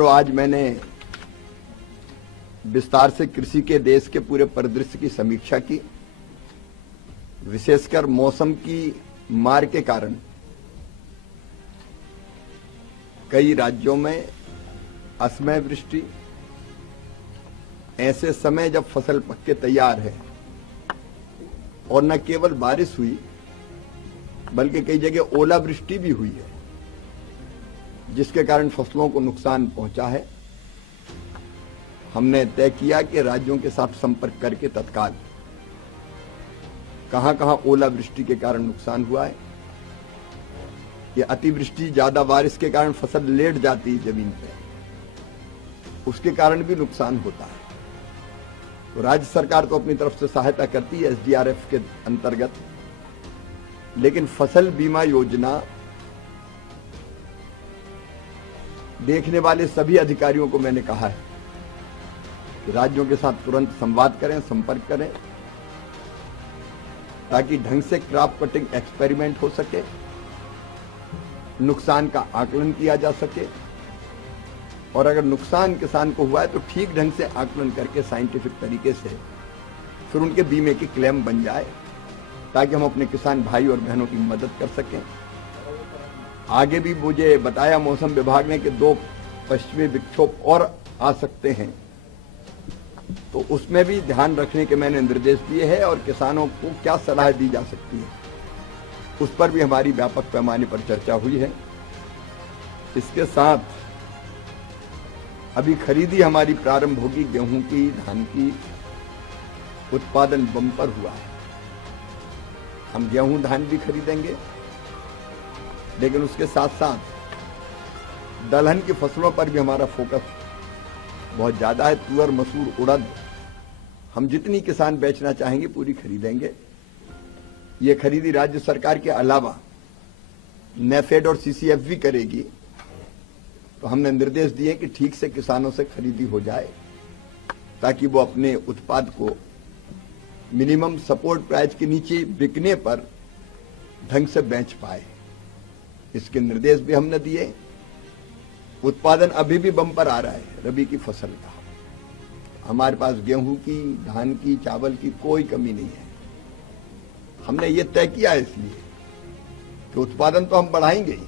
मित्रों, आज मैंने विस्तार से कृषि के देश के पूरे परिदृश्य की समीक्षा की। विशेषकर मौसम की मार के कारण कई राज्यों में असमय वृष्टि, ऐसे समय जब फसल पक के तैयार है और न केवल बारिश हुई बल्कि कई जगह ओलावृष्टि भी हुई है, जिसके कारण फसलों को नुकसान पहुंचा है। हमने तय किया कि राज्यों के साथ संपर्क करके तत्काल कहां-कहां ओलावृष्टि के कारण नुकसान हुआ है, या अतिवृष्टि ज्यादा बारिश के कारण फसल लेट जाती है जमीन पे, उसके कारण भी नुकसान होता है। तो राज्य सरकार तो अपनी तरफ से सहायता करती है एसडीआरएफ के अंतर्गत, लेकिन फसल बीमा योजना देखने वाले सभी अधिकारियों को मैंने कहा है कि राज्यों के साथ तुरंत संवाद करें, संपर्क करें, ताकि ढंग से क्रॉप कटिंग एक्सपेरिमेंट हो सके, नुकसान का आकलन किया जा सके, और अगर नुकसान किसान को हुआ है तो ठीक ढंग से आकलन करके साइंटिफिक तरीके से फिर उनके बीमे की क्लेम बन जाए, ताकि हम अपने किसान भाई और बहनों की मदद कर सकें। आगे भी मुझे बताया मौसम विभाग ने कि 2 पश्चिमी विक्षोभ और आ सकते हैं, तो उसमें भी ध्यान रखने के मैंने निर्देश दिए हैं, और किसानों को क्या सलाह दी जा सकती है उस पर भी हमारी व्यापक पैमाने पर चर्चा हुई है। इसके साथ अभी खरीदी हमारी प्रारंभ होगी। गेहूं की, धान की उत्पादन बम्पर हुआ है। हम गेहूं धान भी खरीदेंगे, लेकिन उसके साथ साथ दलहन की फसलों पर भी हमारा फोकस बहुत ज्यादा है। तुअर, मसूर, उड़द हम जितनी किसान बेचना चाहेंगे पूरी खरीदेंगे। ये खरीदी राज्य सरकार के अलावा नेफेड और सीसीएफ भी करेगी। तो हमने निर्देश दिए कि ठीक से किसानों से खरीदी हो जाए, ताकि वो अपने उत्पाद को मिनिमम सपोर्ट प्राइस के नीचे बिकने पर ढंग से बेच पाए। इसके निर्देश भी हमने दिए। उत्पादन अभी भी बम्पर आ रहा है रबी की फसल का। हमारे पास गेहूं की, धान की, चावल की कोई कमी नहीं है। हमने ये तय किया है इसलिए कि उत्पादन तो हम बढ़ाएंगे ही,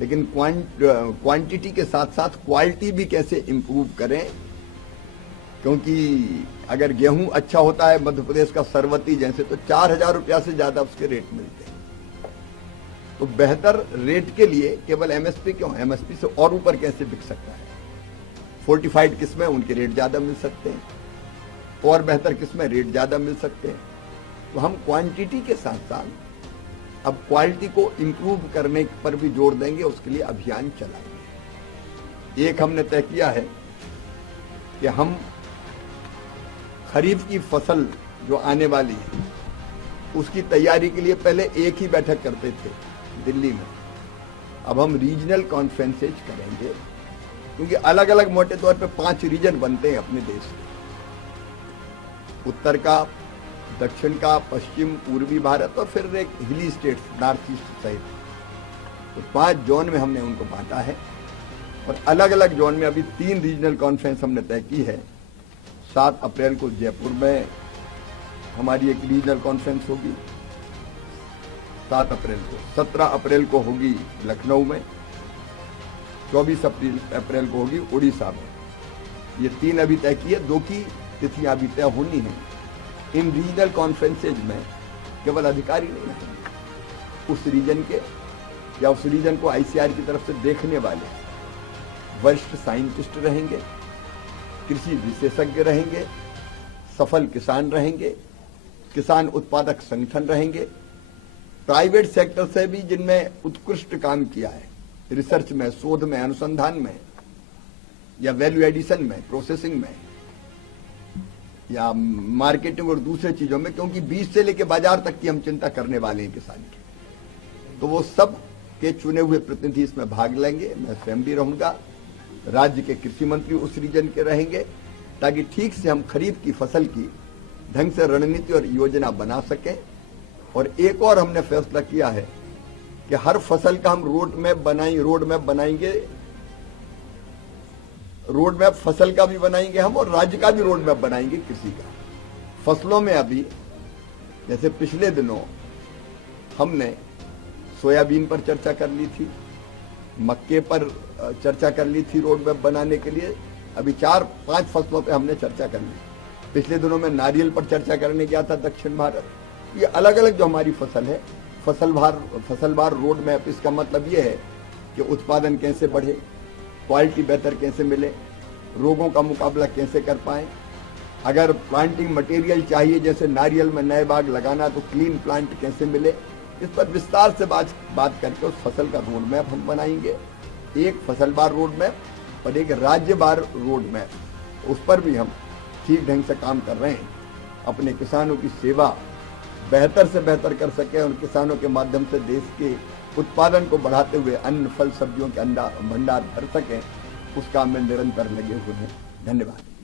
लेकिन क्वांटिटी के साथ साथ क्वालिटी भी कैसे इंप्रूव करें, क्योंकि अगर गेहूं अच्छा होता है मध्य प्रदेश का सरवती जैसे, तो 4000 रुपया से ज्यादा उसके रेट मिलते हैं। तो बेहतर रेट के लिए केवल एमएसपी क्यों, एमएसपी से और ऊपर कैसे बिक सकता है। फोर्टिफाइड किस्में, उनके रेट ज्यादा मिल सकते हैं, और बेहतर किस्में रेट ज्यादा मिल सकते हैं। तो हम क्वांटिटी के साथ साथ अब क्वालिटी को इंप्रूव करने पर भी जोर देंगे, उसके लिए अभियान चलाएंगे। एक हमने तय किया है कि हम खरीफ की फसल जो आने वाली है उसकी तैयारी के लिए पहले एक ही बैठक करते थे दिल्ली में, अब हम रीजनल कॉन्फ्रेंसेज करेंगे, क्योंकि अलग अलग मोटे तौर पे 5 रीजन बनते हैं अपने देश में, उत्तर का, दक्षिण का, पश्चिम, पूर्वी भारत, और फिर एक हिली स्टेट्स नॉर्थ ईस्ट सहित। तो 5 जोन में हमने उनको बांटा है, और अलग अलग जोन में अभी 3 रीजनल कॉन्फ्रेंस हमने तय की है। 7 अप्रैल को जयपुर में हमारी एक रीजनल कॉन्फ्रेंस होगी, 7 अप्रैल को, 17 अप्रैल को होगी लखनऊ में, 24 अप्रैल को होगी उड़ीसा में। ये 3 अभी तय की है, 2 की तिथियां अभी तय होनी है। इन रीजनल कॉन्फ्रेंसेज में केवल अधिकारी नहीं रहेंगे, उस रीजन के या उस रीजन को आईसीआर की तरफ से देखने वाले वरिष्ठ साइंटिस्ट रहेंगे, कृषि विशेषज्ञ रहेंगे, सफल किसान रहेंगे, किसान उत्पादक संगठन रहेंगे, प्राइवेट सेक्टर से भी जिनमें उत्कृष्ट काम किया है रिसर्च में, शोध में, अनुसंधान में, या वैल्यू एडिशन में, प्रोसेसिंग में, या मार्केटिंग और दूसरे चीजों में, क्योंकि बीज से लेकर बाजार तक की हम चिंता करने वाले हैं किसान की। तो वो सब के चुने हुए प्रतिनिधि इसमें भाग लेंगे। मैं स्वयं भी रहूंगा, राज्य के कृषि मंत्री उस रीजन के रहेंगे, ताकि ठीक से हम खरीफ की फसल की ढंग से रणनीति और योजना बना सकें। और एक और हमने फैसला किया है कि हर फसल का हम रोड मैप बनाएंगे रोड मैप फसल का भी बनाएंगे हम और राज्य का भी रोड मैप बनाएंगे कृषि का। फसलों में अभी जैसे पिछले दिनों हमने सोयाबीन पर चर्चा कर ली थी, मक्के पर चर्चा कर ली थी रोड मैप बनाने के लिए। अभी 4-5 फसलों पे हमने चर्चा कर ली। पिछले दिनों में नारियल पर चर्चा करने गया था दक्षिण भारत। ये अलग अलग जो हमारी फसल है, फसलवार रोड मैप, इसका मतलब ये है कि उत्पादन कैसे बढ़े, क्वालिटी बेहतर कैसे मिले, रोगों का मुकाबला कैसे कर पाएं। अगर प्लांटिंग मटेरियल चाहिए, जैसे नारियल में नए बाग लगाना, तो क्लीन प्लांट कैसे मिले, इस पर विस्तार से बात करके उस फसल का रोड मैप हम बनाएंगे। एक फसलवार रोड मैप और एक राज्यवार रोड मैप, उस पर भी हम ठीक ढंग से काम कर रहे हैं। अपने किसानों की सेवा बेहतर से बेहतर कर सके और किसानों के माध्यम से देश के उत्पादन को बढ़ाते हुए अन्न, फल, सब्जियों के भंडार भर सकें, उस काम में निरंतर लगे हुए हैं। धन्यवाद।